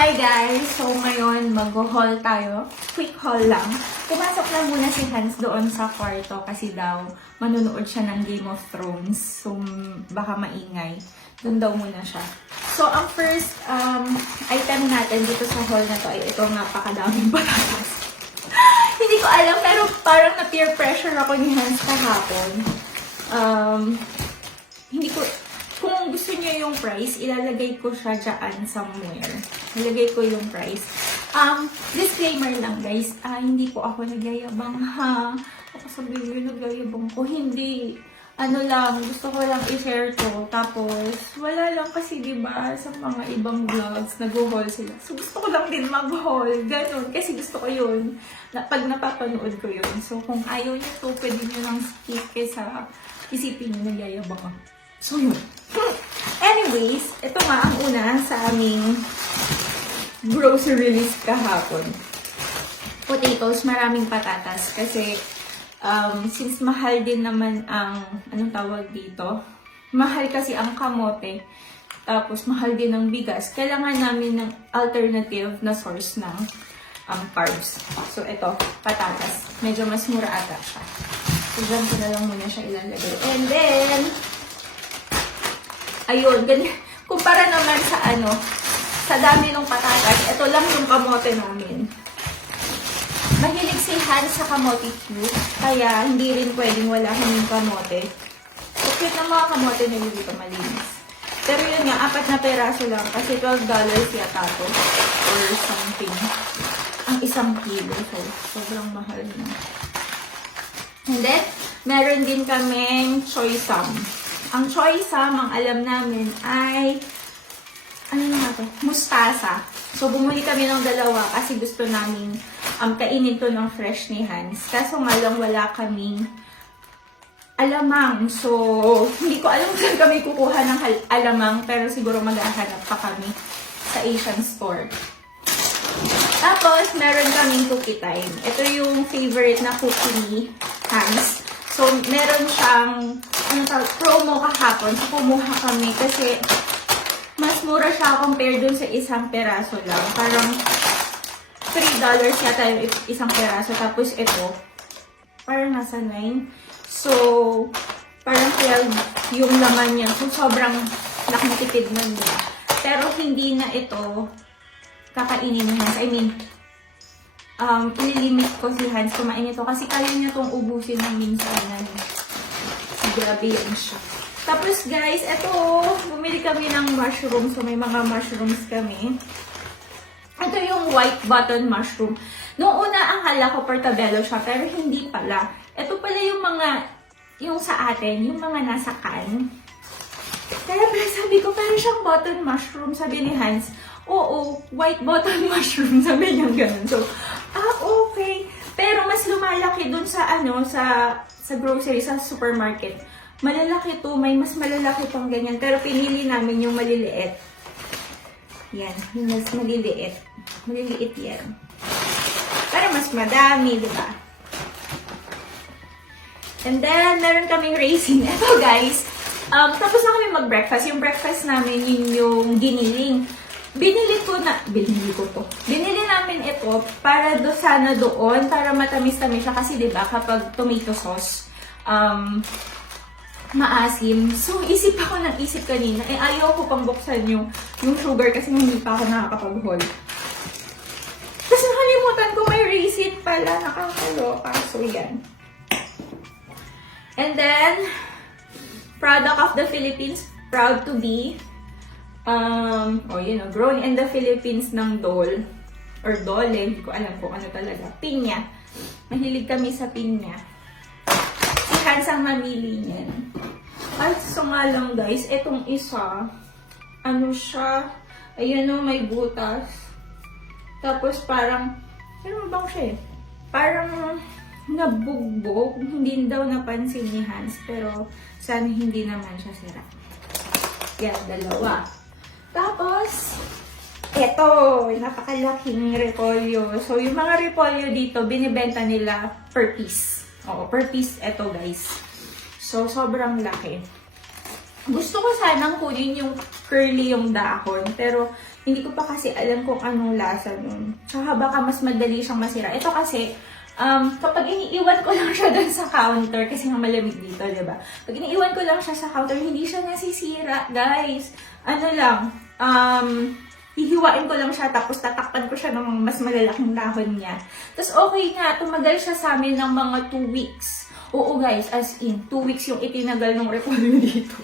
Hi guys! So ngayon mag-haul tayo. Quick haul lang. Pumasok lang muna si Hans doon sa kwarto kasi daw manunood siya ng Game of Thrones. So baka maingay. Doon daw muna siya. So ang first item natin dito sa haul na to ay itong napakadaming patatas. Hindi ko alam pero parang na-peer pressure ako ni Hans kahapon. Hindi ko... Kung gusto niyo yung price, ilalagay ko siya dyan somewhere. Ilalagay ko yung price. Disclaimer lang guys, hindi po ako nagyayabang ha. Baka sabihin yung nagyayabang ko. Hindi. Ano lang, gusto ko lang i-share to. Tapos, wala lang kasi diba sa mga ibang vlogs, nag-haul sila. So, gusto ko lang din mag-haul. Ganon. Kasi gusto ko yun. Pag napapanood ko yun. So, kung ayaw niyo to, pwede niyo lang skip kaysa isipin niyo nagyayabang ako. So, yun. Anyways, ito nga ang una sa aming grocery list kahapon. Potatoes, maraming patatas. Kasi, since mahal din naman ang, anong tawag dito? Mahal kasi ang kamote. Tapos, mahal din ang bigas. Kailangan namin ng alternative na source ng carbs. So, ito, patatas. Medyo mas mura ata siya. So, dyan ko na lang muna siya ilalagay. And then, ayun, kumpara naman sa dami ng patatas, ito lang yung kamote namin. Mahilig si Hans sa kamote cute, kaya hindi rin pwedeng walahan yung kamote. So, cute ng mga kamote na yun dito malinis. Pero yun nga, 4 na peraso lang, kasi $12 yata to, or something. Ang isang kilo, so sobrang mahal na. And then, meron din kaming choy sam. Ang choy sam, ang alam namin ay, ano nga to? Mustasa. So, bumuli kami ng dalawa kasi gusto namin kainin to ng fresh ni Hans. Kaso nga lang wala kaming alamang. So, hindi ko alam kung kami kukuha ng alamang, pero siguro maghahanap pa kami sa Asian store. Tapos, meron kaming cookie time. Ito yung favorite na cookie ni Hans. So, meron siyang promo kahapon. So, kumuha kami kasi mas mura siya compare dun sa isang peraso lang. Parang $3 yata yung isang peraso. Tapos ito, parang nasa 9. So, parang 12 yung laman niya. So, sobrang laking tipid na nila. Pero hindi na ito kakainin ni Hans. I mean, ililimit ko si Hans kumain ito kasi kaya niya itong ubusin ng minsanan. Grabe yan siya. Tapos guys, ito, bumili kami ng mushroom. So may mga mushrooms kami. Ito yung white button mushroom. Noong una, ang hala ko portobello siya, pero hindi pala. Ito pala yung mga, yung sa atin, yung mga nasa can. Kaya pala sabi ko, parang siyang button mushroom. Sabi ni Hans, oo, white button mushroom. Sabi niya ganun. So, okay. Pero mas lumalaki dun sa sa grocery, sa supermarket. Malalaki to, may mas malalaki pang ganyan. Pero pinili namin yung maliliit. Yan, yung mas maliliit. Maliliit yan. Para mas madami, di ba? And then, meron kaming raisin. Ito guys, tapos na kami mag-breakfast. Yung breakfast namin, yun yung giniling. Binili namin ito para sana doon, para matamis-tamis siya. Kasi diba, kapag tomato sauce, maasim. So, isip ako ng isip kanina. Ayaw ko pang buksan yung sugar kasi hindi pa ako nakakapag-haul. Tapos nakalimutan ko may raisin pala. Nakakaloka. So, yan. And then, product of the Philippines, proud to be grown in the Philippines ng Dole. Or Dole, hindi ko alam kung ano talaga. Pinya. Mahilig kami sa pinya. Si Hans ang mamili niyan. At so nga lang guys, etong isa, siya, ayan o, may butas. Tapos parang, ano bang siya eh? Parang nabugbog. Hindi daw napansin ni Hans, pero sana hindi naman siya sira. Yan, dalawa. Tapos, ito, napakalaking repolyo. So, yung mga repolyo dito, binibenta nila per piece. Oo, per piece ito guys. So, sobrang laki. Gusto ko sanang kunin yung curly yung dahon. Pero, Hindi ko pa kasi alam kung anong lasa nun. Tsaka baka mas madali siyang masira. Ito kasi, kapag iniiwan ko lang siya dun sa counter, kasi nga malamig dito, diba? Pag iniiwan ko lang siya sa counter, hindi siya nasisira, guys. Ano lang, hihiwain ko lang siya, tapos tatakpan ko siya ng mas malalaking dahon niya. Tapos okay nga, tumagal siya sa amin ng mga 2 weeks. Oo guys, as in, 2 weeks yung itinagal ng repolyo dito.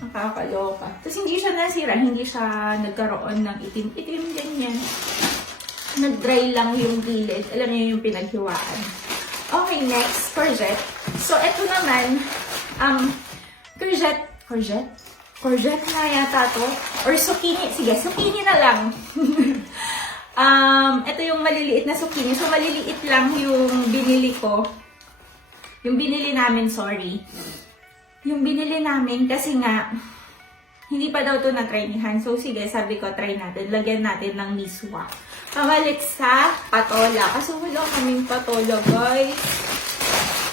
Nakakaloka. Tapos hindi siya nasira, hindi siya nagkaroon ng itim-itim ganyan. Nag-dry lang yung gilid. Alam niyo yung pinaghiwaan. Okay, next, courgette. So, ito naman, courgette na yata to. Or zucchini. Sige, zucchini na lang. Ito yung maliliit na zucchini. So, maliliit lang yung binili ko. Yung binili namin, sorry. Yung binili namin kasi nga, hindi pa daw to na-try ni Han. So, sige, sabi ko, try natin. Lagyan natin ng miswa. Pabalik sa patola. Kasi wala kaming patola, guys.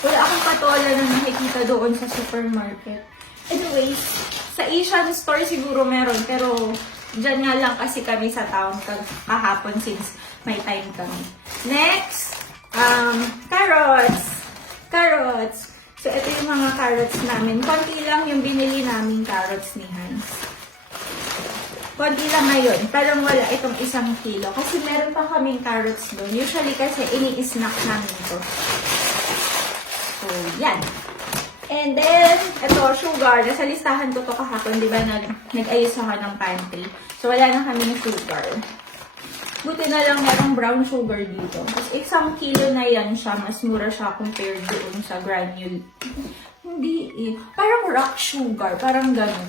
Wala akong patola na nakikita doon sa supermarket. Anyways, sa Asian store siguro meron. Pero, dyan nga lang kasi kami sa town kahapon since may time kami. Next, carrots. So, ito yung mga carrots namin. Konti lang yung binili namin carrots ni Hans. Konti lang ngayon. Parang wala itong 1 kilo. Kasi meron pa kaming carrots doon. Usually kasi ini-snack namin ito. So, yan. And then, ito, sugar. Nasa listahan ko to kahapon. Di ba nag-ayos ako ng pantry. So, wala na kaming sugar. Buti na lang merong brown sugar dito. Tapos 1 kilo na yan siya. Mas mura siya compared doon sa granule. Hindi eh. Parang rock sugar. Parang ganun.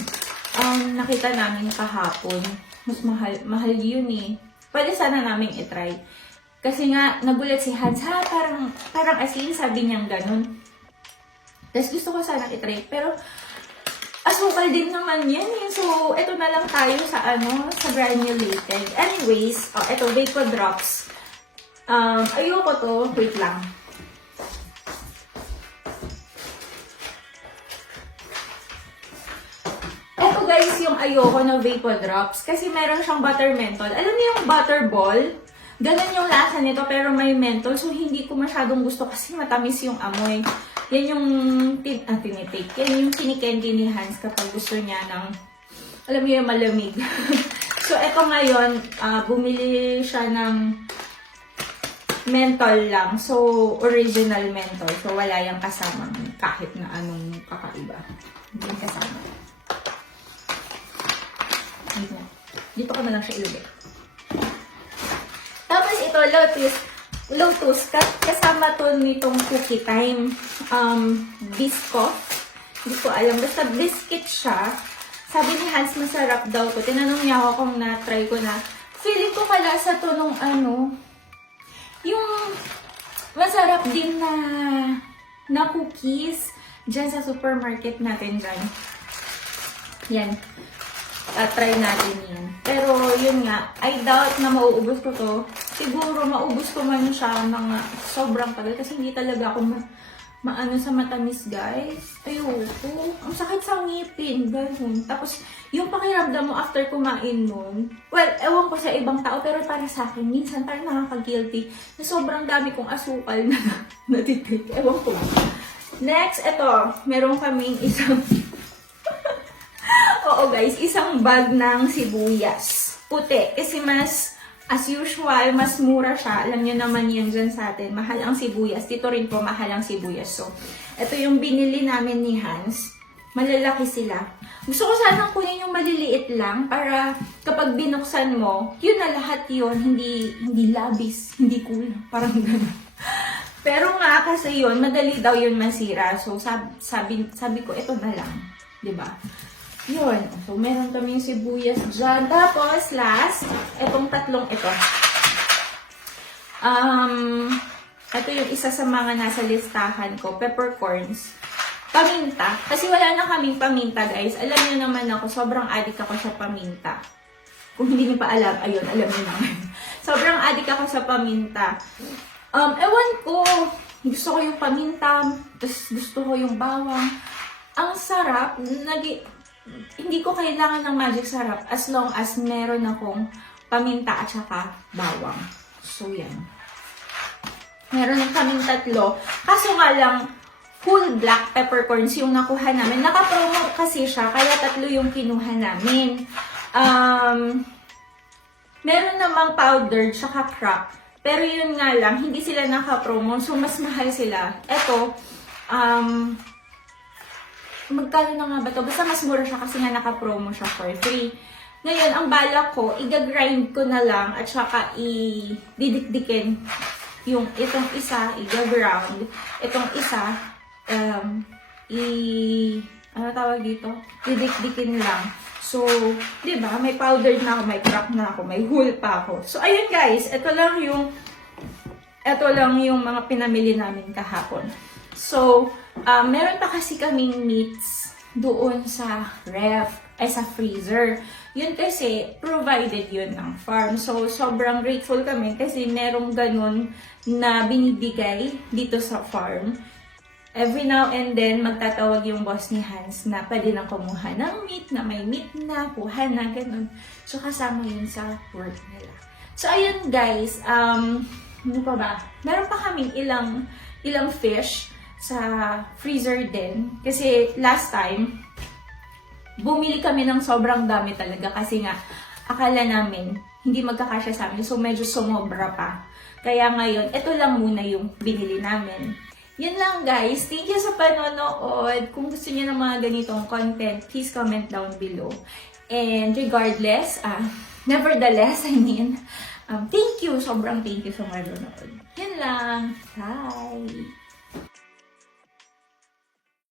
Nakita namin kahapon. Mas mahal yun eh. Pwede sana namin itry. Kasi nga, nagulat si Hans. Ha, parang asin, sabi niyang ganun. Tapos gusto ko sana itry. Pero, asukal din naman yan eh. So, ito na lang tayo sa sa granulated. Anyways, ito, Vapo Drops. Ayoko to. Wait lang. Ito guys, yung ayoko na Vapo Drops. Kasi meron siyang butter menthol. Alam niyo yung butter ball? Ganun yung lasa nito pero may menthol. So, hindi ko masyadong gusto kasi matamis yung amoy. Yan yung tinitake. Yan yung kinikandy ni Hans kapag gusto niya ng, alam mo yung malamig. So, eto ngayon, bumili siya ng menthol lang. So, original menthol. So, wala yung kasama kahit na anong kakaiba. Hindi yung kasama. Dito ko na lang siya ilagay. Tapos ito, Lotus, kasama to nitong Cookie Time biscuit. Hindi ko alam. Basta biscuit siya. Sabi ni Hans, masarap daw to. Tinanong niya ako kung na-try ko na. Feeling ko kalasa to nung yung masarap din na cookies dyan sa supermarket natin dyan. Yan. Try natin yan. Pero yun nga, I doubt na mauubos ko to. Siguro maubos ko man siya mga sobrang tagal kasi hindi talaga ako maano sa matamis, guys. Ayoko. Ang sakit sa ngipin. Ganun. Tapos, yung pakiramdam mo after kumain nun, well, ewan ko sa ibang tao, pero para sa akin, minsan parang nakaka-guilty na sobrang dami kong asukal na natitik. Ewan ko. Next, ito. Meron kaming isang oo guys, isang bag ng sibuyas. Puti. Kasi as usual, mas mura siya. Alam niyo naman yan dyan sa atin. Mahal ang sibuyas. Dito rin po, mahal ang sibuyas. So, ito yung binili namin ni Hans. Malalaki sila. Gusto ko sanang kunin yung maliliit lang para kapag binuksan mo, yun na lahat yun. Hindi labis, hindi kulang. Parang gano'n. Pero nga, kasi yun, madali daw yun masira. So, sabi ko, ito na lang. Diba? Yun. So, meron kaming sibuyas dyan. Tapos, last, itong tatlong ito. Ito yung isa sa mga nasa listahan ko. Peppercorns. Paminta. Kasi wala na kaming paminta, guys. Alam niyo naman ako, sobrang addict ako sa paminta. Kung hindi niyo pa alam, ayun, alam niyo naman. Sobrang addict ako sa paminta. Ewan ko. Gusto ko yung paminta. Tapos gusto ko yung bawang. Ang sarap. hindi ko kailangan ng magic sarap as long as meron akong paminta at saka bawang. So, yan. Meron din kaming 3. Kaso nga lang, whole black peppercorns yung nakuha namin. Naka-promo kasi siya, kaya 3 yung kinuha namin. Meron namang powdered tsaka crack. Pero yun nga lang, hindi sila naka-promo. So, mas mahal sila. Eto, magkano na nga ba to? Basta mas mura siya kasi nga naka-promo siya for free. Ngayon, ang balak ko, i-grind ko na lang at saka i-didikdikin yung itong isa, i-ground. Itong isa, ano tawag dito? Didikdikin lang. So, di ba, may powdered na ako, may crack na ako, may whole pa ako. So, ayun guys, ito lang yung mga pinamili namin kahapon. So, meron pa kasi kaming meats doon sa sa freezer. Yun kasi, provided yun ng farm. So, sobrang grateful kami kasi merong ganun na binibigay dito sa farm. Every now and then, magtatawag yung boss ni Hans na pwede na kumuha ng meat, na may meat na, kuha na, ganun. So, kasama yun sa work nila. So, ayun guys, ano pa ba? Meron pa kaming ilang fish sa freezer din. Kasi last time, bumili kami ng sobrang dami talaga kasi nga, akala namin, hindi magkakasya sa amin. So, medyo sumobra pa. Kaya ngayon, ito lang muna yung binili namin. Yun lang guys. Thank you sa panonood. Kung gusto niyo ng mga ganitong content, please comment down below. And regardless, nevertheless, thank you. Sobrang thank you sa manonood. Yun lang. Bye!